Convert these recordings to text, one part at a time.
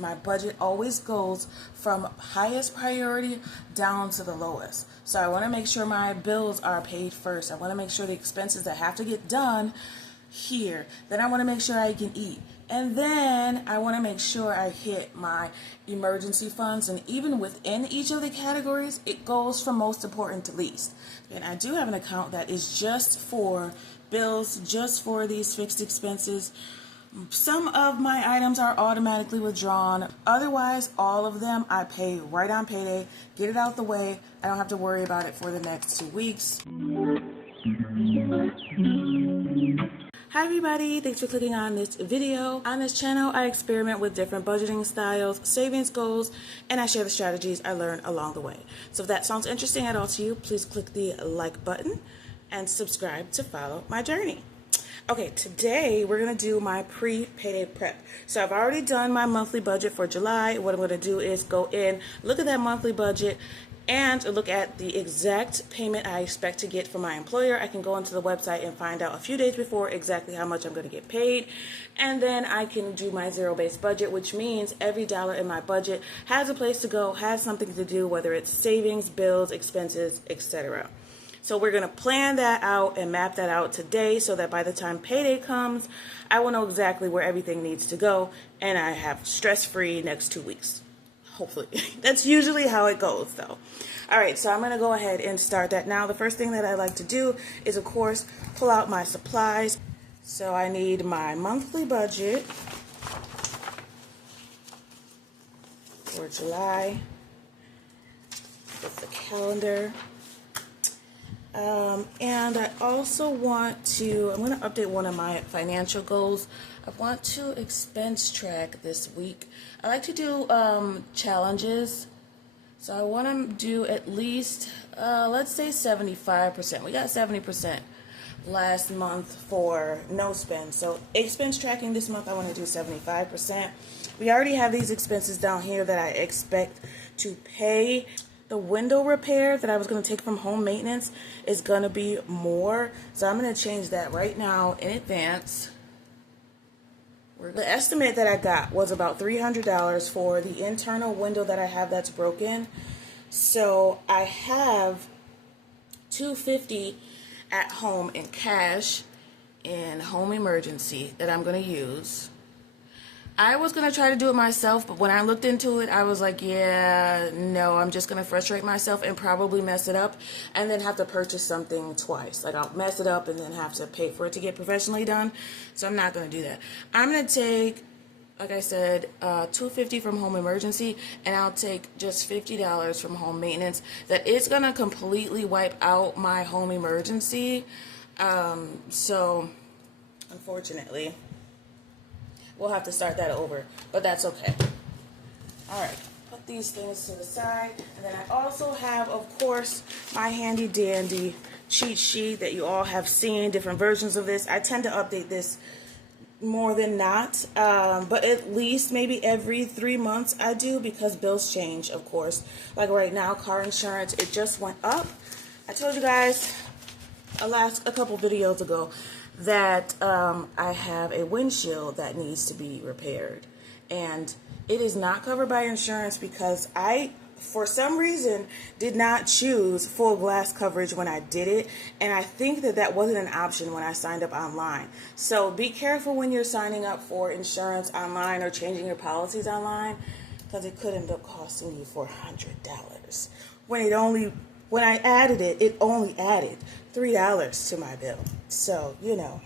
My budget always goes from highest priority down to the lowest. So I want to make sure my bills are paid first. I want to make sure the expenses that have to get done here. Then I want to make sure I can eat. And then I want to make sure I hit my emergency funds. And even within each of the categories, it goes from most important to least. And I do have an account that is just for bills, just for these fixed expenses. Some of my items are automatically withdrawn. Otherwise, all of them I pay right on payday, get it out the way. I don't have to worry about it for the next 2 weeks. Hi everybody, thanks for clicking on this video. On this channel, I experiment with different budgeting styles, savings goals, and I share the strategies I learned along the way. So if that sounds interesting at all to you, please click the like button and subscribe to follow my journey. Okay, today we're going to do my pre-payday prep. So I've already done my monthly budget for July. What I'm going to do is go in, look at that monthly budget, and look at the exact payment I expect to get from my employer. I can go into the website and find out a few days before exactly how much I'm going to get paid. And then I can do my zero-based budget, which means every dollar in my budget has a place to go, has something to do, whether it's savings, bills, expenses, etc. So we're going to plan that out and map that out today so that by the time payday comes, I will know exactly where everything needs to go and I have stress-free next 2 weeks. Hopefully. That's usually how it goes though. All right, so I'm going to go ahead and start that now. The first thing that I like to do is, of course, pull out my supplies. So I need my monthly budget for July with the calendar. And I also want to, I'm going to update one of my financial goals. I want to expense track this week. I like to do challenges. So I want to do at least, let's say 75%. We got 70% last month for no spend. So expense tracking this month, I want to do 75%. We already have these expenses down here that I expect to pay. The window repair that I was going to take from home maintenance is going to be more. So I'm going to change that right now in advance. The estimate that I got was about $300 for the internal window that I have that's broken. So I have $250 at home in cash in home emergency that I'm going to use. I was going to try to do it myself, but when I looked into it, I was like, yeah, no, I'm just going to frustrate myself and probably mess it up and then have to purchase something twice. Like, I'll mess it up and then have to pay for it to get professionally done. So I'm not going to do that. I'm going to take, like I said, $250 from home emergency, and I'll take just $50 from home maintenance. That is going to completely wipe out my home emergency. So, unfortunately, we'll have to start that over, but that's okay. All right, put these things to the side. And then I also have, of course, my handy dandy cheat sheet that you all have seen, different versions of this. I tend to update this more than not, but at least maybe every 3 months I do, because bills change, of course. Like right now, car insurance, it just went up. I told you guys a couple videos ago that I have a windshield that needs to be repaired, and it is not covered by insurance because I, for some reason, did not choose full glass coverage when I did it, and I think that that wasn't an option when I signed up online. So be careful when you're signing up for insurance online or changing your policies online, because it could end up costing you $400 when I added it, it only added $3 to my bill. So, you know,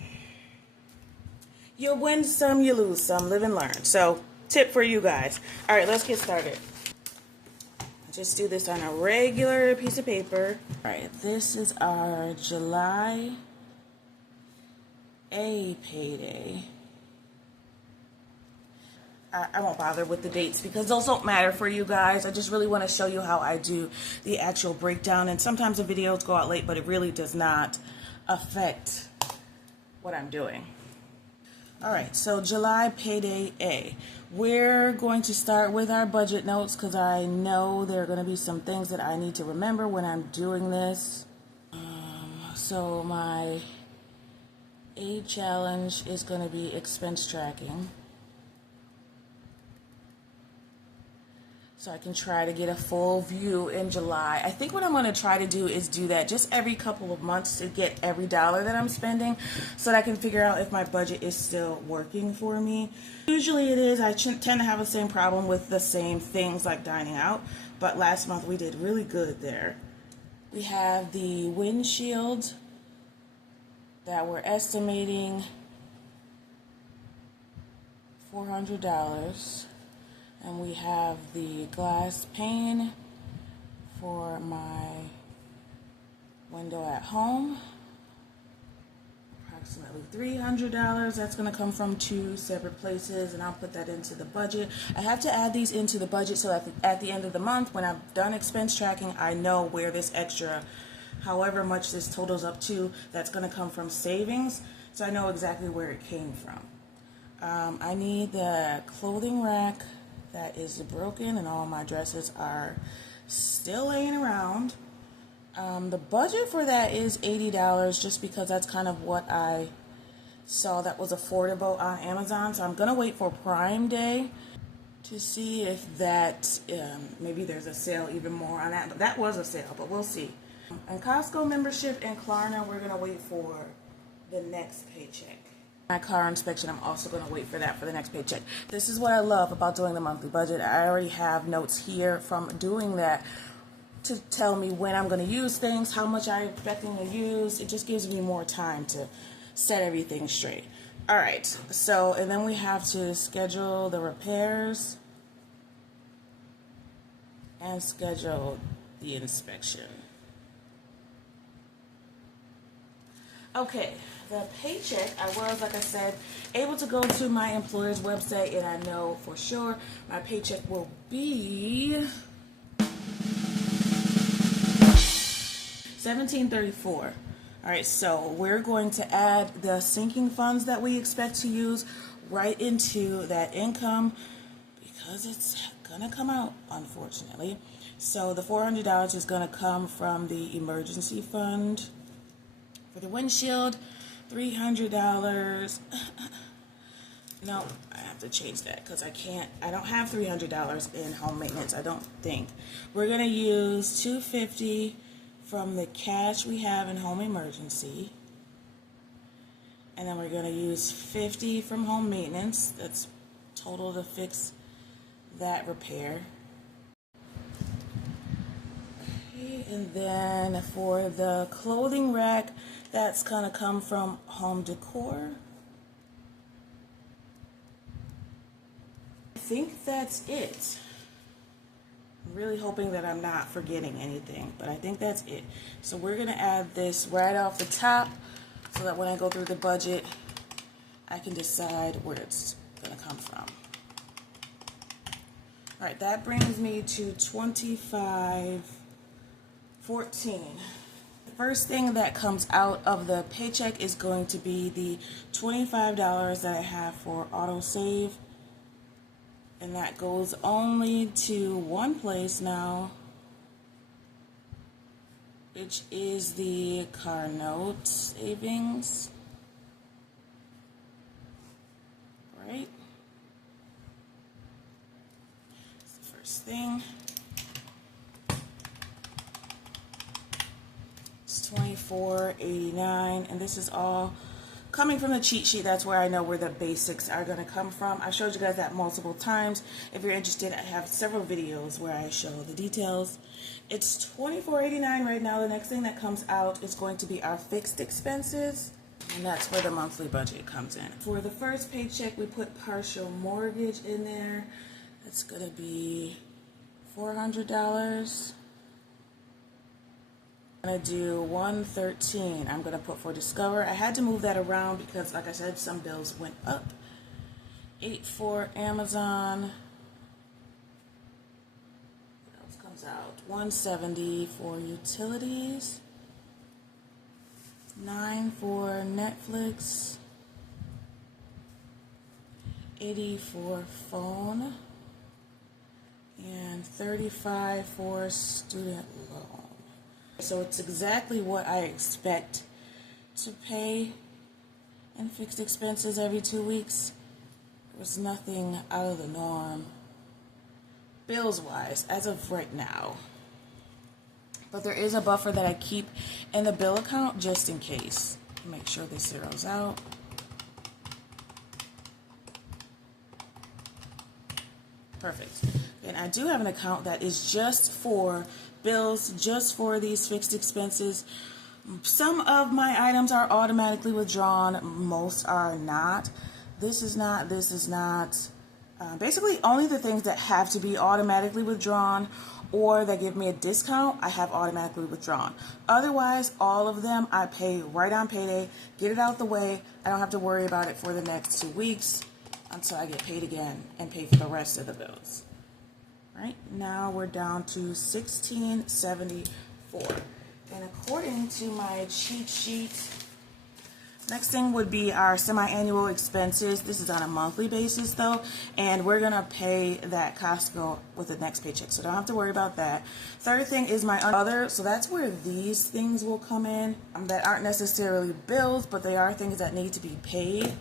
you win some, you lose some, live and learn. So, tip for you guys. All right, let's get started. Just do this on a regular piece of paper. All right, this is our July payday. I won't bother with the dates because those don't matter for you guys. I just really want to show you how I do the actual breakdown. And sometimes the videos go out late, but it really does not affect what I'm doing. All right, so July payday A. We're going to start with our budget notes because I know there are going to be some things that I need to remember when I'm doing this. So my A challenge is going to be expense tracking. so I can try to get a full view in July. I think what I'm going to try to do is do that just every couple of months to get every dollar that I'm spending so that I can figure out if my budget is still working for me. Usually it is. I tend to have the same problem with the same things like dining out, but last month we did really good there. We have the windshield that we're estimating $400. And we have the glass pane for my window at home, approximately $300. That's going to come from 2 separate places, and I'll put that into the budget. I have to add these into the budget so that at the end of the month, when I've done expense tracking, I know where this extra, however much this totals up to, that's going to come from savings, so I know exactly where it came from. I need the clothing rack that is broken, and all my dresses are still laying around. The budget for that is $80 just because that's kind of what I saw that was affordable on Amazon. So I'm going to wait for Prime Day to see if that, maybe there's a sale even more on that. But that was a sale, but we'll see. And Costco membership and Klarna, we're going to wait for the next paycheck. My car inspection, I'm also going to wait for that for the next paycheck. This is what I love about doing the monthly budget. I already have notes here from doing that to tell me when I'm going to use things, how much I'm expecting to use. It just gives me more time to set everything straight. All right, so, and then we have to schedule the repairs and schedule the inspection. Okay, the paycheck, I was, like I said, able to go to my employer's website, and I know for sure my paycheck will be $17.34. All right, so we're going to add the sinking funds that we expect to use right into that income because it's gonna come out, unfortunately. So the $400 is gonna come from the emergency fund. For the windshield, $300. No, I have to change that because I don't have $300 in home maintenance, I don't think. We're going to use $250 from the cash we have in home emergency. And then we're going to use $50 from home maintenance. That's total to fix that repair. And then for the clothing rack, that's going to come from home decor. I think that's it. I'm really hoping that I'm not forgetting anything, but I think that's it. So we're going to add this right off the top so that when I go through the budget, I can decide where it's going to come from. All right, that brings me to $25.14. The first thing that comes out of the paycheck is going to be the $25 that I have for autosave, and that goes only to one place now, which is the car note savings. Right? That's the first thing. $24.89, and this is all coming from the cheat sheet. That's where I know where the basics are going to come from. I showed you guys that multiple times. If you're interested, I have several videos where I show the details. It's $24.89 right now. The next thing that comes out is going to be our fixed expenses, and that's where the monthly budget comes in. For the first paycheck, we put partial mortgage in there. That's going to be $400. I'm going to do $113. I'm going to put for Discover. I had to move that around because, like I said, some bills went up. $8 for Amazon. What else comes out? $170 for utilities. $9 for Netflix. $80 for phone. And $35 for student loan. So it's exactly what I expect to pay in fixed expenses every 2 weeks. There was nothing out of the norm bills wise as of right now. But there is a buffer that I keep in the bill account just in case. Make sure this zeroes out. Perfect. And I do have an account that is just for bills, just for these fixed expenses. Some of my items are automatically withdrawn. Most are not. This is not. This is not. Basically, only the things that have to be automatically withdrawn or that give me a discount, I have automatically withdrawn. Otherwise, all of them I pay right on payday, get it out the way. I don't have to worry about it for the next 2 weeks until I get paid again and pay for the rest of the bills. Right now we're down to $16.74. And according to my cheat sheet, next thing would be our semi-annual expenses. This is on a monthly basis though, and we're gonna pay that Costco with the next paycheck, so don't have to worry about that. Third thing is my other, so that's where these things will come in that aren't necessarily bills, but they are things that need to be paid.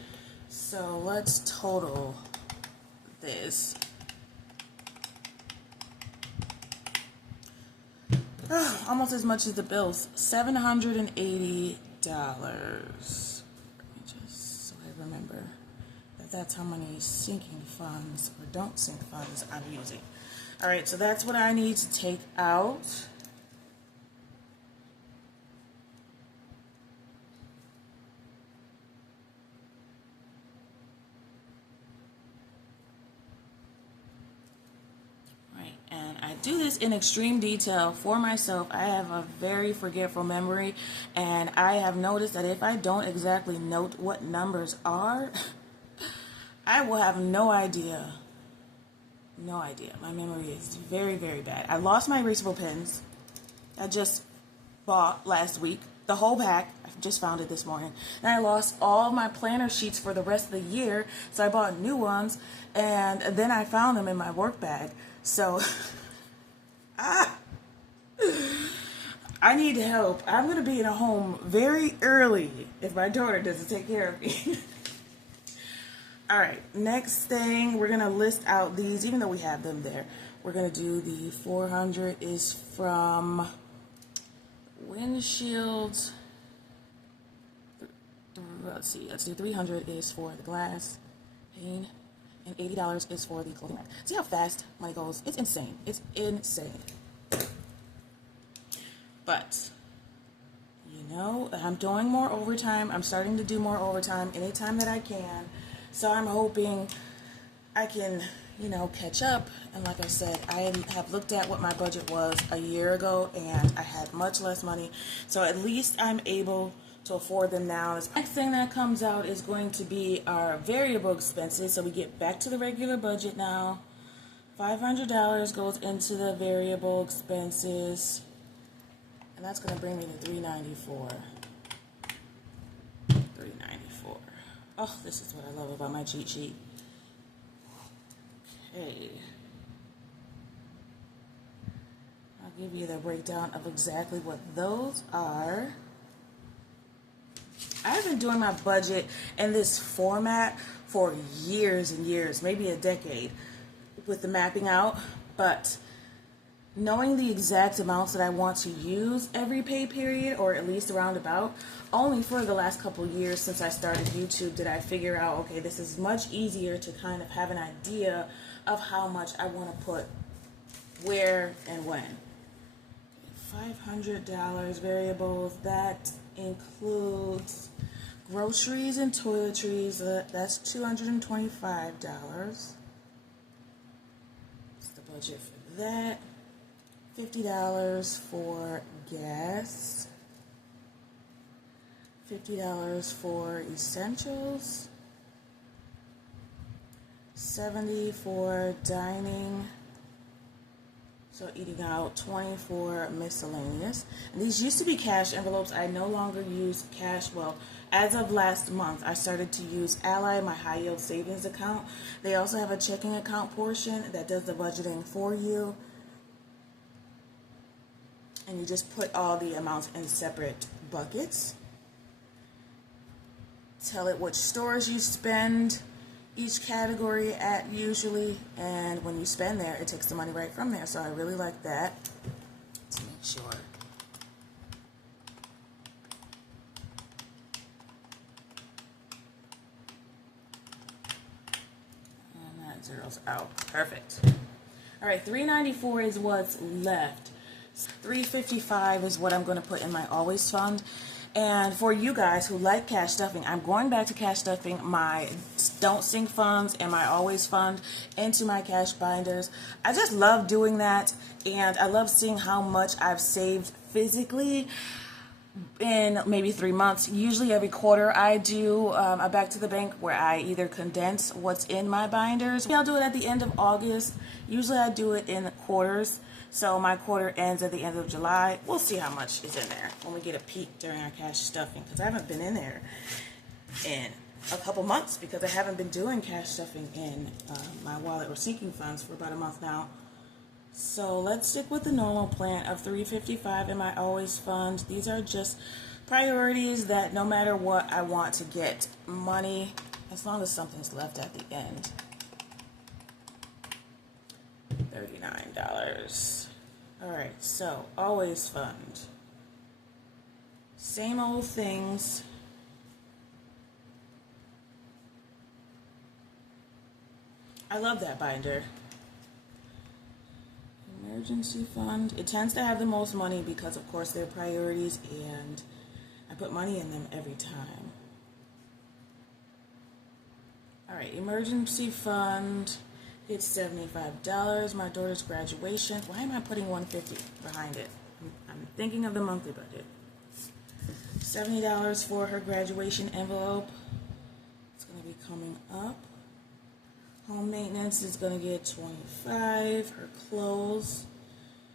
So let's total this. Almost as much as the bills, $780. Just so I remember that that's how many sinking funds or don't sink funds I'm using. All right, so that's what I need to take out. And I do this in extreme detail for myself. I have a very forgetful memory, and I have noticed that if I don't exactly note what numbers are, I will have no idea. No idea. My memory is very, very bad. I lost my erasable pens. I just bought last week. The whole pack. I just found it this morning. And I lost all of my planner sheets for the rest of the year, so I bought new ones, and then I found them in my work bag. So, I need help. I'm going to be in a home very early if my daughter doesn't take care of me. All right, next thing, we're going to list out these, even though we have them there. We're going to do the 400 is from windshields. Let's do 300 is for the glass pane. And $80 is for the clothing rack. See how fast money goes? It's insane. It's insane. But, you know, I'm doing more overtime. I'm starting to do more overtime anytime that I can. So I'm hoping I can, you know, catch up. And like I said, I have looked at what my budget was a year ago, and I had much less money. So at least I'm able to afford them now. The next thing that comes out is going to be our variable expenses. So we get back to the regular budget now. $500 goes into the variable expenses, and that's going to bring me to $394. $394. Oh, this is what I love about my cheat sheet. Okay. I'll give you the breakdown of exactly what those are. I've been doing my budget in this format for years and years, maybe a decade, with the mapping out, but knowing the exact amounts that I want to use every pay period, or at least around about, only for the last couple years since I started YouTube did I figure out, okay, this is much easier to kind of have an idea of how much I want to put where and when. $500 variables, that includes groceries and toiletries. That's $225. That's the budget for that. $50 for gas. $50 for essentials. $70 for dining. So eating out, $20 for miscellaneous. And these used to be cash envelopes. I no longer use cash. Well, as of last month, I started to use Ally, my high yield savings account. They also have a checking account portion that does the budgeting for you. And you just put all the amounts in separate buckets. Tell it which stores you spend, each category at usually, and when you spend there, it takes the money right from there. So I really like that. Let's make sure. And that zeroes out. Perfect. All right, $394 is what's left. $355 is what I'm going to put in my always fund. And for you guys who like cash stuffing, I'm going back to cash stuffing my don't sink funds and my always fund into my cash binders. I just love doing that, and I love seeing how much I've saved physically in maybe 3 months. Usually every quarter I do a back to the bank where I either condense what's in my binders. I'll do it at the end of August. Usually I do it in quarters. So my quarter ends at the end of July. We'll see how much is in there when we get a peek during our cash stuffing, because I haven't been in there in a couple months because I haven't been doing cash stuffing in my wallet or sinking funds for about a month now. So let's stick with the normal plan of $355 in my always fund. These are just priorities that no matter what, I want to get money as long as something's left at the end. $39. All right, so always fund. Same old things. I love that binder. Emergency fund. It tends to have the most money because, of course, they're priorities, and I put money in them every time. All right, emergency fund. It's $75. My daughter's graduation. Why am I putting $150 behind it? I'm thinking of the monthly budget. $70 for her graduation envelope. It's going to be coming up. Home maintenance is going to get $25. Her clothes.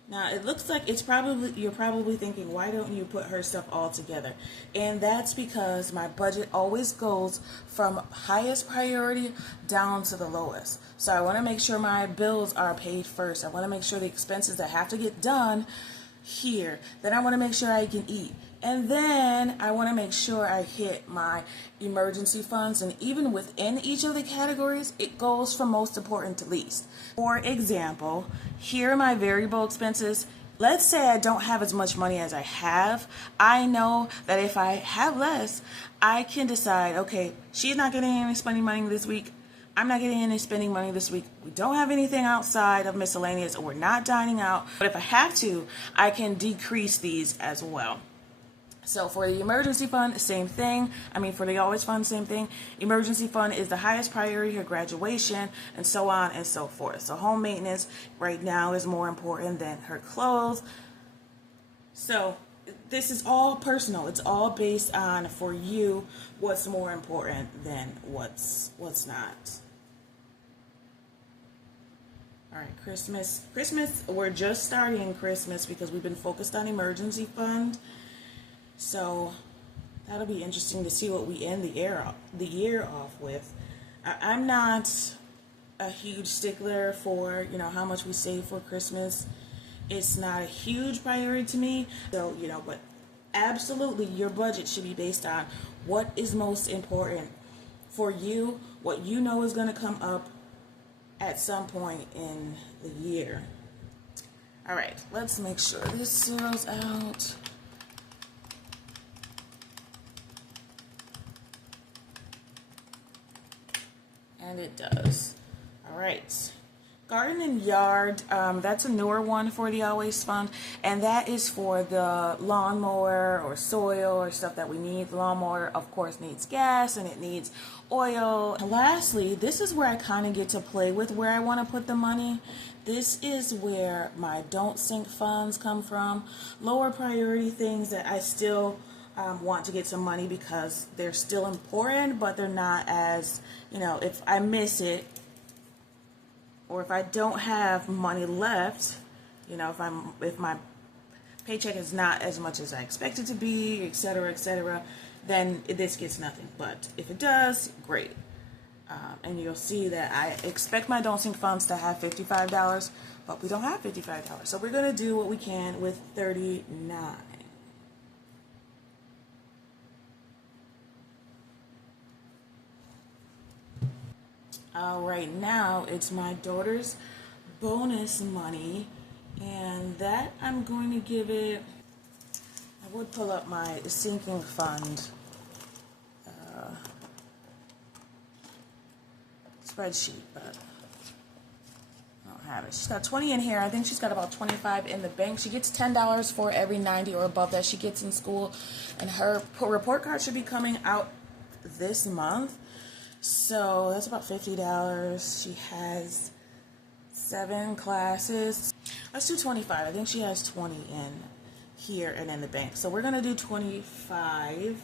Now it looks like you're probably thinking, why don't you put her stuff all together? And that's because my budget always goes from highest priority down to the lowest. So I want to make sure my bills are paid first. I want to make sure the expenses that have to get done here. Then I want to make sure I can eat. And then I want to make sure I hit my emergency funds. And even within each of the categories, it goes from most important to least. For example, here are my variable expenses. Let's say I don't have as much money as I have. I know that if I have less, I can decide, okay, she's not getting any spending money this week. I'm not getting any spending money this week. We don't have anything outside of miscellaneous, or we're not dining out. But if I have to, I can decrease these as well. So for the emergency fund, same thing. For the always fund, same thing. Emergency fund is the highest priority, her graduation, and so on and so forth. So home maintenance right now is more important than her clothes. So this is all personal. It's all based on, for you, what's more important than what's not. All right, Christmas, we're just starting Christmas because we've been focused on emergency fund. So that'll be interesting to see what we end the year off with. I'm not a huge stickler for, how much we save for Christmas. It's not a huge priority to me. So, but absolutely your budget should be based on what is most important for you, what you know is going to come up at some point in the year. All right, let's make sure this zeroes out. And it does. All right. Garden and yard, that's a newer one for the always fund, and that is for the lawnmower or soil or stuff that we need. The lawnmower, of course, needs gas and it needs oil. And lastly, this is where I kind of get to play with where I want to put the money. This is where my don't sink funds come from. Lower priority things that I still want to get some money because they're still important, but they're not as, if I miss it, or if I don't have money left, if my paycheck is not as much as I expect it to be, etc., then this gets nothing. But if it does, great. And you'll see that I expect my don't sink funds to have $55, but we don't have $55. So we're going to do what we can with $39. Right now, it's my daughter's bonus money, and that I'm going to give it. I would pull up my sinking fund spreadsheet, but I don't have it. She's got 20 in here. I think she's got about 25 in the bank. She gets $10 for every 90 or above that she gets in school, and her report card should be coming out this month. So that's about $50. She has 7 classes. Let's do 25. I think she has 20 in here and in the bank. So we're going to do 25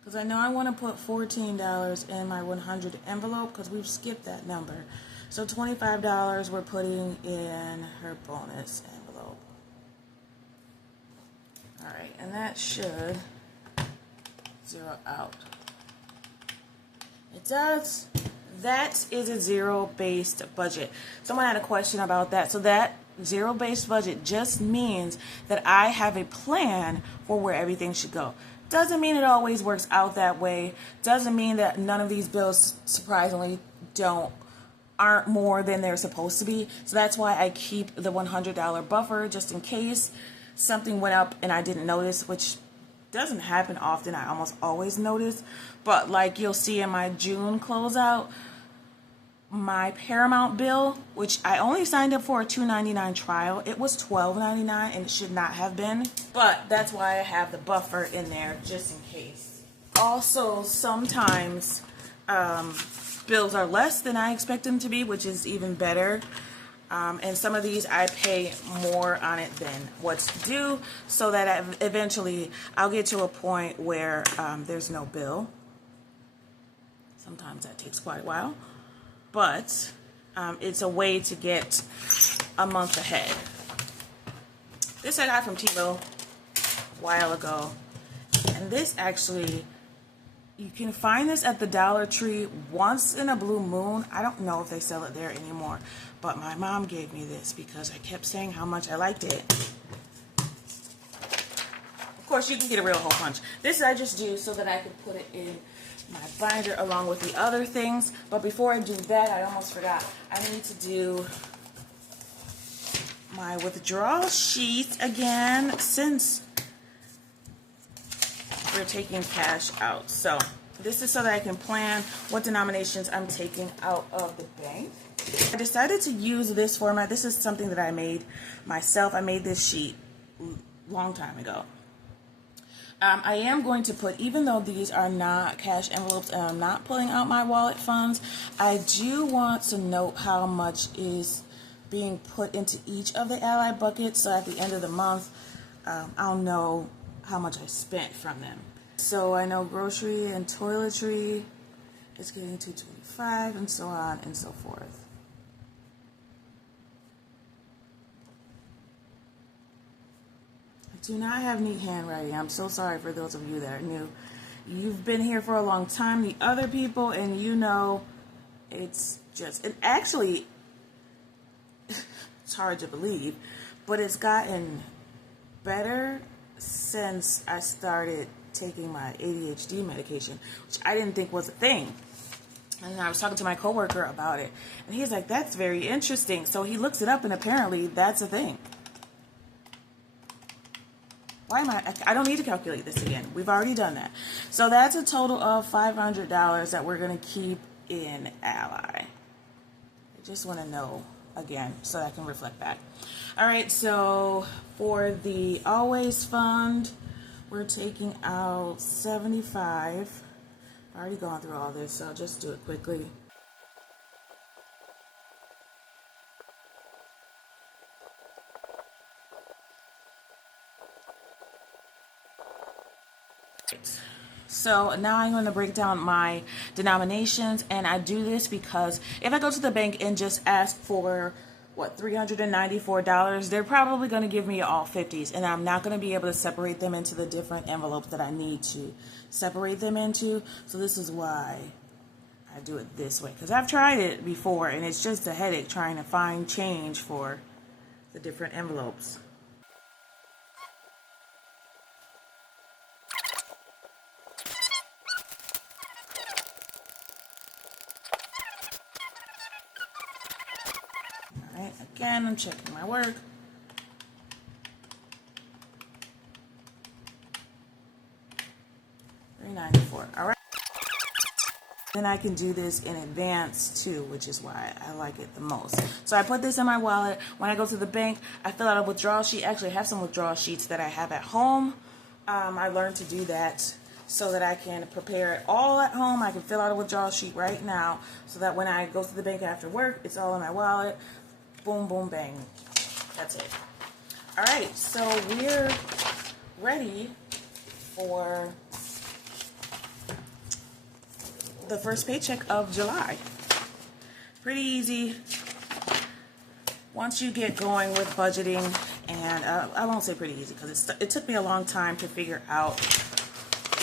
because I know I want to put $14 in my 100 envelope because we've skipped that number. So $25 we're putting in her bonus envelope. All right, and that should zero out. It does. That is a zero-based budget. Someone had a question about that. So that zero-based budget just means that I have a plan for where everything should go. Doesn't mean it always works out that way. Doesn't mean that none of these bills, surprisingly, aren't more than they're supposed to be. So that's why I keep the $100 buffer just in case something went up and I didn't notice, which doesn't happen often. I almost always notice. But like you'll see in my June closeout, my Paramount bill, which I only signed up for a $2.99 trial, it was $12.99 and it should not have been. But that's why I have the buffer in there just in case. Also, sometimes bills are less than I expect them to be, which is even better. And some of these I pay more on it than what's due, so that eventually I'll get to a point where there's no bill. Sometimes that takes quite a while, but it's a way to get a month ahead. This I got from Tebow a while ago, and this actually, you can find this at the Dollar Tree once in a blue moon. I don't know if they sell it there anymore, but my mom gave me this because I kept saying how much I liked it. Of course, you can get a real hole punch. This I just do so that I can put it in my binder along with the other things. But before I do that, I almost forgot. I need to do my withdrawal sheet again since we're taking cash out. So this is so that I can plan what denominations I'm taking out of the bank. I decided to use this format. This is something that I made myself. I made this sheet a long time ago. I am going to put, even though these are not cash envelopes and I'm not pulling out my wallet funds, I do want to note how much is being put into each of the Ally buckets, so at the end of the month, I'll know how much I spent from them. So I know grocery and toiletry is getting $225 and so on and so forth. I do not have neat handwriting. I'm so sorry for those of you that are new. You've been here for a long time, the other people, and you know it's just, it actually, it's hard to believe, but it's gotten better since I started taking my ADHD medication, which I didn't think was a thing. And I was talking to my coworker about it, and he's like, that's very interesting. So he looks it up, and apparently that's a thing. Why am I don't need to calculate this again. We've already done that. So that's a total of $500 that we're going to keep in Ally. I just want to know again so that I can reflect back. All right, so for the Always Fund, we're taking out $75. I've already gone through all this, so I'll just do it quickly. So now I'm going to break down my denominations, and I do this because if I go to the bank and just ask for $394, they're probably going to give me all 50s, and I'm not going to be able to separate them into the different envelopes that I need to separate them into. So this is why I do it this way, because I've tried it before and it's just a headache trying to find change for the different envelopes. Again, I'm checking my work. $394. All right. Then I can do this in advance too, which is why I like it the most. So I put this in my wallet. When I go to the bank, I fill out a withdrawal sheet. Actually, I have some withdrawal sheets that I have at home. I learned to do that so that I can prepare it all at home. I can fill out a withdrawal sheet right now so that when I go to the bank after work, it's all in my wallet. Boom, boom, bang. That's it. All right, so we're ready for the first paycheck of July. Pretty easy once you get going with budgeting, and I won't say pretty easy because it took me a long time to figure out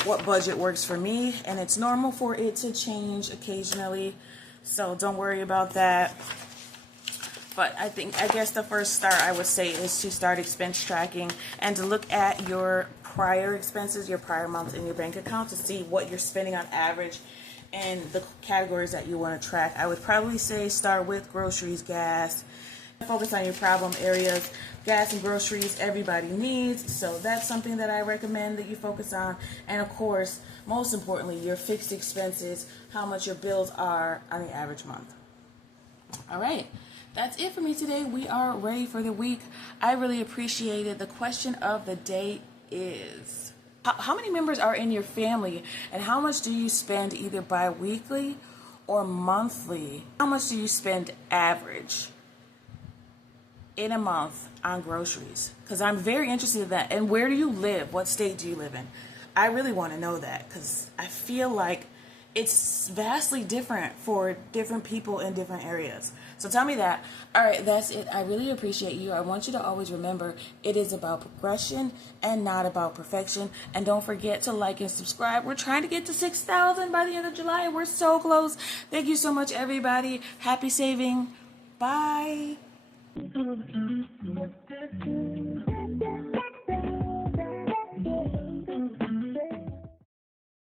what budget works for me, and it's normal for it to change occasionally, so don't worry about that. But I guess the first start I would say is to start expense tracking and to look at your prior expenses, your prior months in your bank account to see what you're spending on average and the categories that you want to track. I would probably say start with groceries, gas. Focus on your problem areas. Gas and groceries everybody needs, so that's something that I recommend that you focus on. And of course, most importantly, your fixed expenses, how much your bills are on the average month. All right, that's it for me today. We are ready for the week. I really appreciate it. The question of the day is, how many members are in your family, and how much do you spend either bi-weekly or monthly? How much do you spend average in a month on groceries? Because I'm very interested in that. And where do you live? What state do you live in? I really want to know that because I feel like it's vastly different for different people in different areas. So tell me that. All right, that's it. I really appreciate you. I want you to always remember it is about progression and not about perfection. And don't forget to like and subscribe. We're trying to get to 6,000 by the end of July. We're so close. Thank you so much, everybody. Happy saving. Bye.